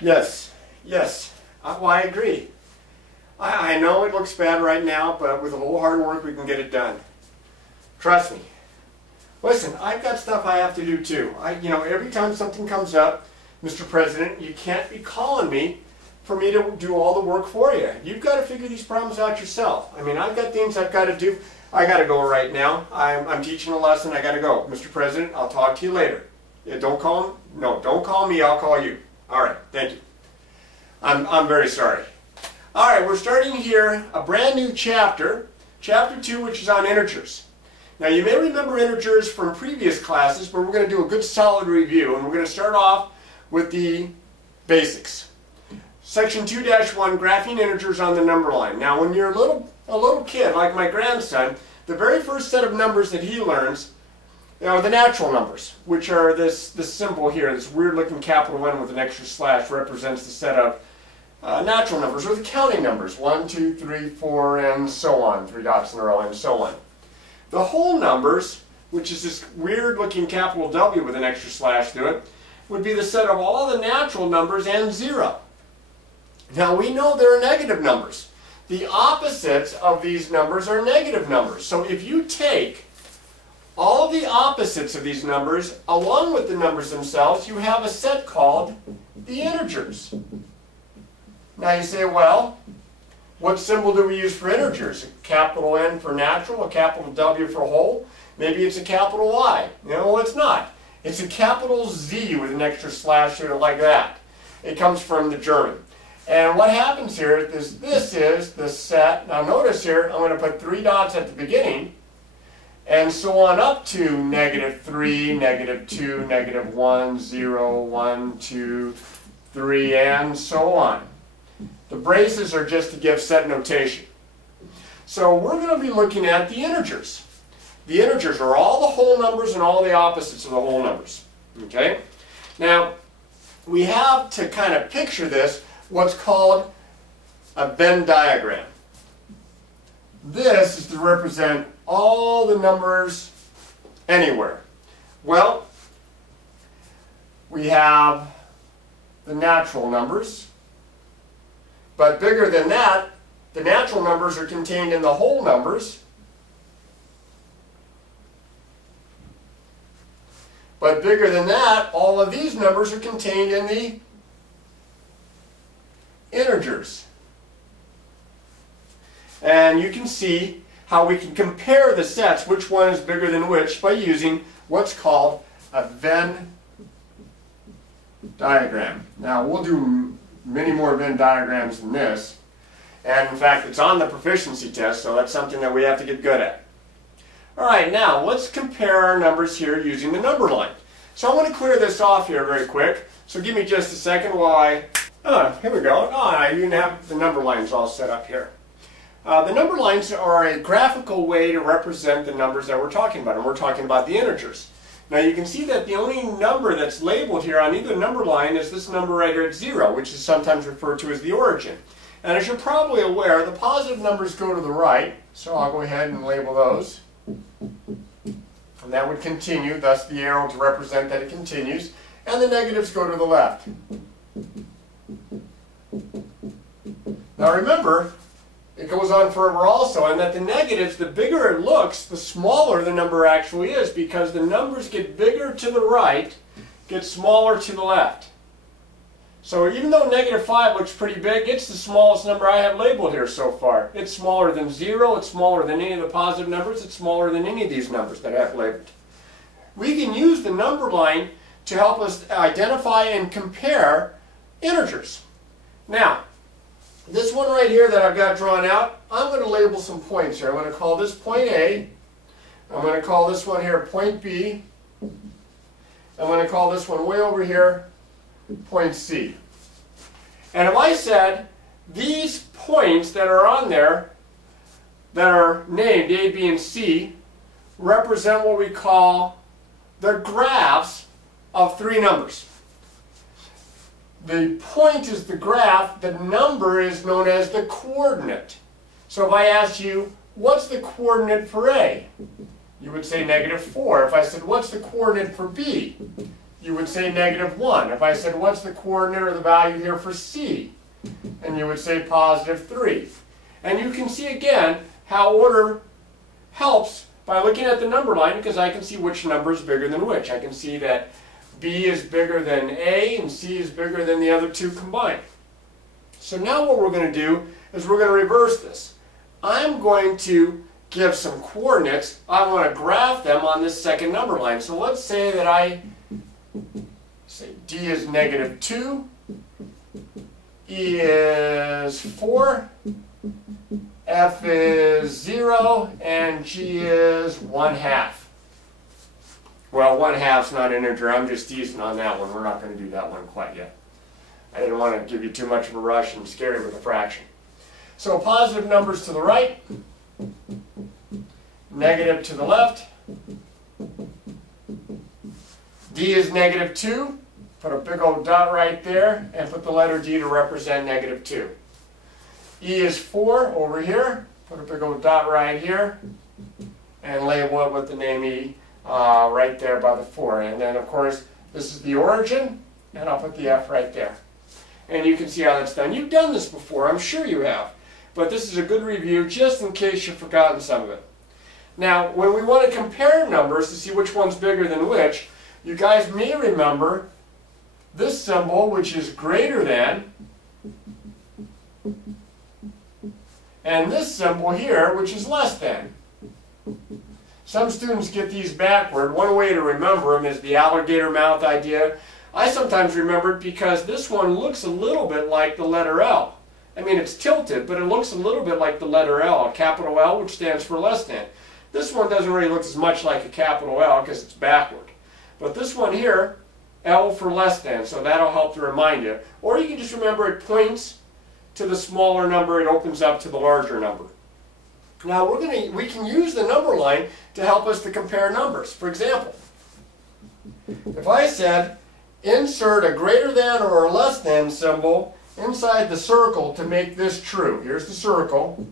Yes, yes. Well, I agree. I know it looks bad right now, but with a little hard work, we can get it done. Trust me. Listen, I've got stuff I have to do too. Every time something comes up, Mr. President, you can't be calling me for me to do all the work for you. You've got to figure these problems out yourself. I mean, I've got things I've got to do. I got to go right now. I'm teaching a lesson. I got to go. Mr. President, I'll talk to you later. Yeah, don't call me. No, don't call me. I'll call you. All right. Thank you. I'm very sorry. All right, we're starting here a brand new chapter, chapter 2, which is on integers. Now, you may remember integers from previous classes, but we're going to do a good solid review, and we're going to start off with the basics. Section 2-1, graphing integers on the number line. Now, when you're a little kid, like my grandson, the very first set of numbers that he learns are the natural numbers, which are this symbol here, this weird-looking capital N with an extra slash represents the set of natural numbers, or the counting numbers, 1, 2, 3, 4, and so on, 3 dots in a row, and so on. The whole numbers, which is this weird-looking capital W with an extra slash through it, would be the set of all the natural numbers and 0. Now, we know there are negative numbers. The opposites of these numbers are negative numbers. So if you take all of the opposites of these numbers, along with the numbers themselves, you have a set called the integers. Now you say, well, what symbol do we use for integers? A capital N for natural, a capital W for whole? Maybe it's a capital Y. No, it's not. It's a capital Z with an extra slash here like that. It comes from the German. And what happens here is this is the set. Now notice here, I'm going to put 3 dots at the beginning, and so on up to -3, -2, -1, 0, 1, 2, 3, and so on. The braces are just to give set notation. So we're going to be looking at the integers. The integers are all the whole numbers and all the opposites of the whole numbers. Okay? Now, we have to kind of picture this, what's called a Venn diagram. This is to represent all the numbers anywhere. Well, we have the natural numbers. But bigger than that, the natural numbers are contained in the whole numbers. But bigger than that, all of these numbers are contained in the integers. And you can see how we can compare the sets, which one is bigger than which, by using what's called a Venn diagram. Now, we'll do many more Venn diagrams than this, and in fact it's on the proficiency test, so that's something that we have to get good at. Alright, now let's compare our numbers here using the number line. So I want to clear this off here very quick, so give me just a second while here we go. I even have the number lines all set up here. The number lines are a graphical way to represent the numbers that we're talking about, and we're talking about the integers. Now you can see that the only number that's labeled here on either number line is this number right here at 0, which is sometimes referred to as the origin. And as you're probably aware, the positive numbers go to the right, so I'll go ahead and label those. And that would continue, thus the arrow to represent that it continues. And the negatives go to the left. Now remember, it goes on forever also, and that the negatives, the bigger it looks, the smaller the number actually is, because the numbers get bigger to the right, get smaller to the left. So even though -5 looks pretty big, it's the smallest number I have labeled here so far. It's smaller than 0, it's smaller than any of the positive numbers, it's smaller than any of these numbers that I have labeled. We can use the number line to help us identify and compare integers. Now, this one right here that I've got drawn out, I'm going to label some points here. I'm going to call this point A. I'm going to call this one here point B. I'm going to call this one way over here point C. And if I said these points that are on there that are named A, B, and C represent what we call the graphs of 3 numbers. The point is the graph, the number is known as the coordinate. So if I asked you, what's the coordinate for A? You would say -4. If I said, what's the coordinate for B? you would say -1. If I said, what's the coordinate or the value here for C? And you would say +3. And you can see again how order helps by looking at the number line, because I can see which number is bigger than which. I can see that B is bigger than A and C is bigger than the other two combined. So now what we're going to do is we're going to reverse this. I'm going to give some coordinates. I want to graph them on this second number line. So let's say that I say D is -2, E is 4, F is 0, and G is 1/2. Well, 1/2 is not an integer. I'm just teasing on that one. We're not going to do that one quite yet. I didn't want to give you too much of a rush and scare you with a fraction. So positive numbers to the right, negative to the left. D is -2. Put a big old dot right there and put the letter D to represent -2. E is 4 over here. Put a big old dot right here and label it with the name E right there by the 4. And then, of course, this is the origin, and I'll put the F right there. And you can see how that's done. You've done this before, I'm sure you have. But this is a good review just in case you've forgotten some of it. Now, when we want to compare numbers to see which one's bigger than which, you guys may remember this symbol, which is greater than, and this symbol here, which is less than. Some students get these backward. One way to remember them is the alligator mouth idea. I sometimes remember it because this one looks a little bit like the letter L. I mean, it's tilted, but it looks a little bit like the letter L, a capital L, which stands for less than. This one doesn't really look as much like a capital L because it's backward. But this one here, L for less than, so that'll help to remind you. Or you can just remember it points to the smaller number, it opens up to the larger number. Now we can use the number line to help us to compare numbers. For example, if I said insert a greater than or a less than symbol inside the circle to make this true. Here's the circle.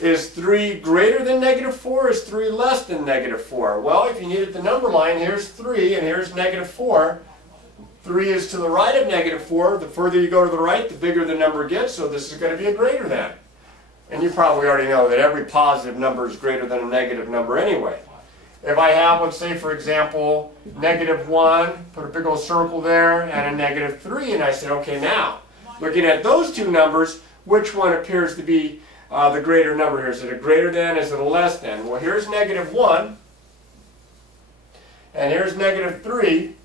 Is 3 greater than -4? Is 3 less than -4? Well, if you needed the number line, here's 3 and here's -4. 3 is to the right of -4. The further you go to the right, the bigger the number gets, so this is going to be a greater than. And you probably already know that every positive number is greater than a negative number anyway. If I have, let's say, for example, -1, put a big old circle there, and a -3, and I said, okay, now, looking at those two numbers, which one appears to be the greater number here? Is it a greater than? Is it a less than? Well, here's -1, and here's -3.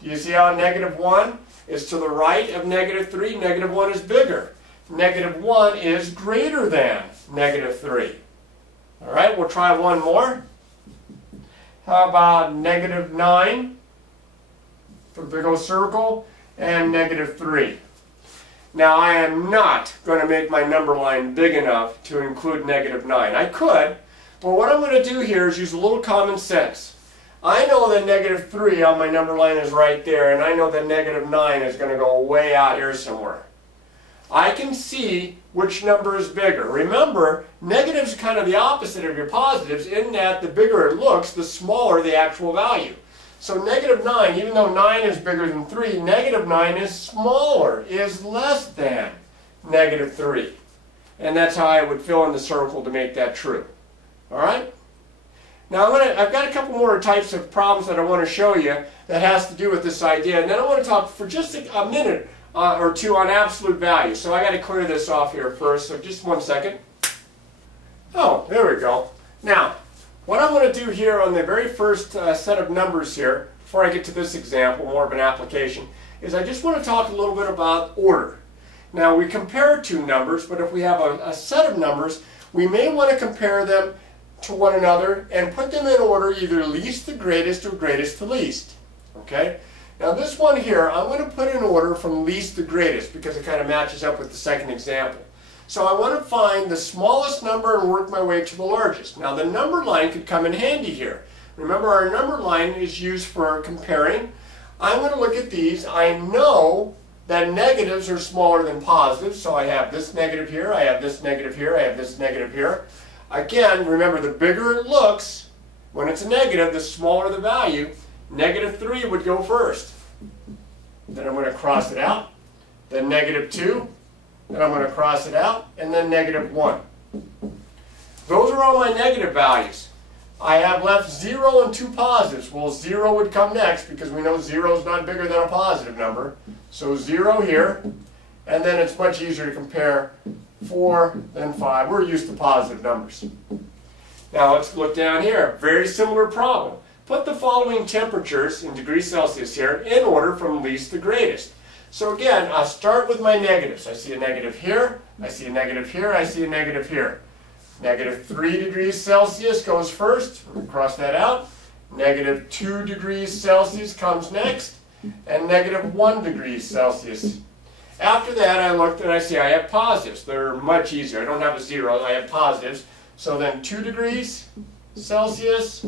Do you see how -1 is to the right of -3? -1 is bigger. -1 is greater than -3. All right, we'll try one more. How about -9? Put a big old circle, and -3. Now, I am not going to make my number line big enough to include -9. I could, but what I'm going to do here is use a little common sense. I know that -3 on my number line is right there, and I know that -9 is going to go way out here somewhere. I can see which number is bigger. Remember, negatives are kind of the opposite of your positives in that the bigger it looks, the smaller the actual value. So -9, even though 9 is bigger than 3, -9 is smaller, is less than -3. And that's how I would fill in the circle to make that true. All right? Now I've got a couple more types of problems that I want to show you that has to do with this idea. And then I want to talk for just a minute or two on absolute value. So I got to clear this off here first, so just one second. Oh, there we go. Now, what I'm going to do here on the very first set of numbers here, before I get to this example, more of an application, is I just want to talk a little bit about order. Now, we compare two numbers, but if we have a set of numbers, we may want to compare them to one another and put them in order, either least to greatest or greatest to least. Okay? Now this one here, I'm going to put in order from least to greatest because it kind of matches up with the second example. So I want to find the smallest number and work my way to the largest. Now the number line could come in handy here. Remember, our number line is used for comparing. I'm going to look at these. I know that negatives are smaller than positives, so I have this negative here, I have this negative here, I have this negative here. Again, remember, the bigger it looks, when it's a negative, the smaller the value. negative 3 would go first. Then I'm going to cross it out. Then negative 2. Then I'm going to cross it out. And then negative 1. Those are all my negative values. I have left 0 and 2 positives. Well, 0 would come next because we know 0 is not bigger than a positive number. So 0 here. And then it's much easier to compare 4 than 5. We're used to positive numbers. Now let's look down here. Very similar problem. Put the following temperatures in degrees Celsius here in order from least to greatest. So again, I'll start with my negatives. I see a negative here, I see a negative here, I see a negative here. Negative 3 degrees Celsius goes first. We'll cross that out. Negative 2 degrees Celsius comes next. And negative 1 degrees Celsius. After that, I looked and I see I have positives. They're much easier. I don't have a 0, I have positives. So then 2 degrees Celsius,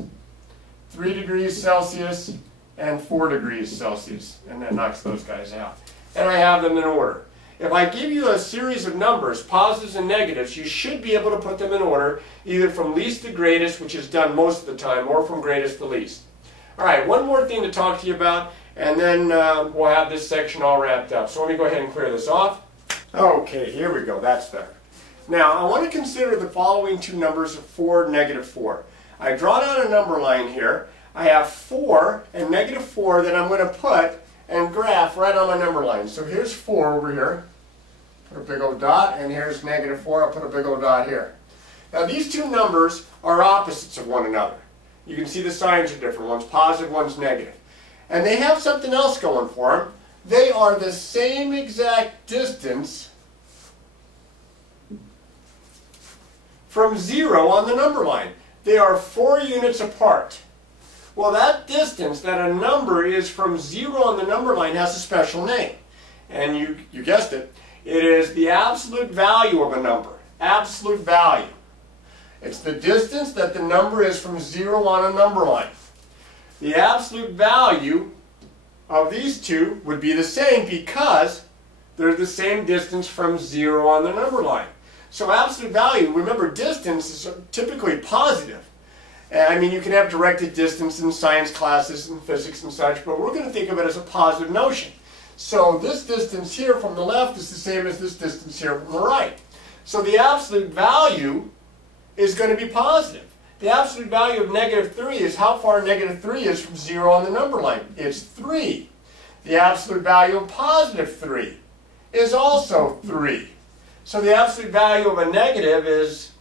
3 degrees Celsius, and 4 degrees Celsius. And that knocks those guys out. And I have them in order. If I give you a series of numbers, positives and negatives, you should be able to put them in order, either from least to greatest, which is done most of the time, or from greatest to least. All right, one more thing to talk to you about, and then we'll have this section all wrapped up. So let me go ahead and clear this off. Okay, here we go. That's better. Now, I want to consider the following two numbers of 4 and negative 4. I draw down a number line here. I have 4 and negative 4 that I'm going to put and graph right on my number line. So here's 4 over here. Put a big old dot, and here's negative 4. I'll put a big old dot here. Now, these two numbers are opposites of one another. You can see the signs are different. One's positive, one's negative. And they have something else going for them. They are the same exact distance from 0 on the number line. They are 4 units apart. Well, that distance that a number is from 0 on the number line has a special name. And you guessed it. It is the absolute value of a number. Absolute value. It's the distance that the number is from 0 on a number line. The absolute value of these two would be the same because they're the same distance from 0 on the number line. So absolute value, remember distance is typically positive. I mean, you can have directed distance in science classes and physics and such, but we're going to think of it as a positive notion. So this distance here from the left is the same as this distance here from the right. So the absolute value is going to be positive. The absolute value of negative 3 is how far negative 3 is from 0 on the number line. It's 3. The absolute value of positive 3 is also 3. So the absolute value of a negative is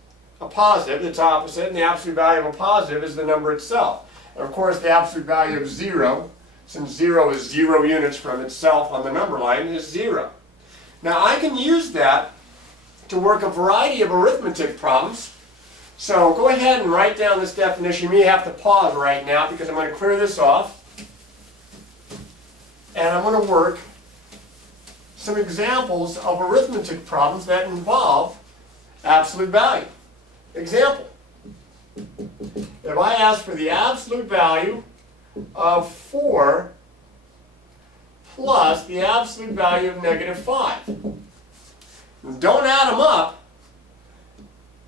a positive, it's opposite, and the absolute value of a positive is the number itself. And of course, the absolute value of 0, since 0 is 0 units from itself on the number line, is 0. Now I can use that to work a variety of arithmetic problems. So go ahead and write down this definition. You may have to pause right now because I'm going to clear this off. And I'm going to work some examples of arithmetic problems that involve absolute value. Example. If I ask for the absolute value of 4 plus the absolute value of negative 5. Don't add them up.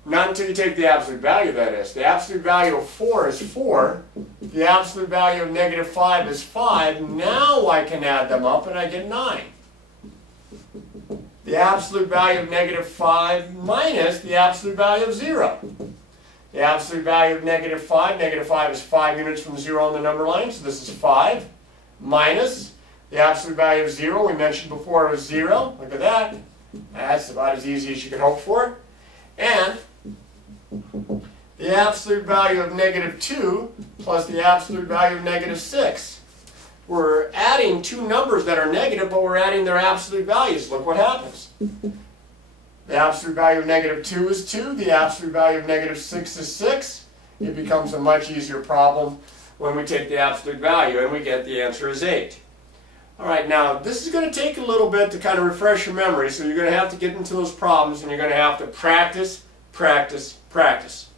Not until you take the absolute value, that is. The absolute value of 4 is 4. The absolute value of negative 5 is 5. Now I can add them up and I get 9. The absolute value of negative 5 minus the absolute value of 0. The absolute value of negative 5 is 5 units from 0 on the number line, so this is 5, minus the absolute value of 0. We mentioned before it was 0. Look at that. That's about as easy as you could hope for. And the absolute value of negative 2 plus the absolute value of negative 6. We're adding two numbers that are negative, but we're adding their absolute values. Look what happens. The absolute value of negative 2 is 2. The absolute value of negative 6 is 6. It becomes a much easier problem when we take the absolute value, and we get the answer is 8. All right, now this is going to take a little bit to kind of refresh your memory, so you're going to have to get into those problems, and you're going to have to practice, practice, practice.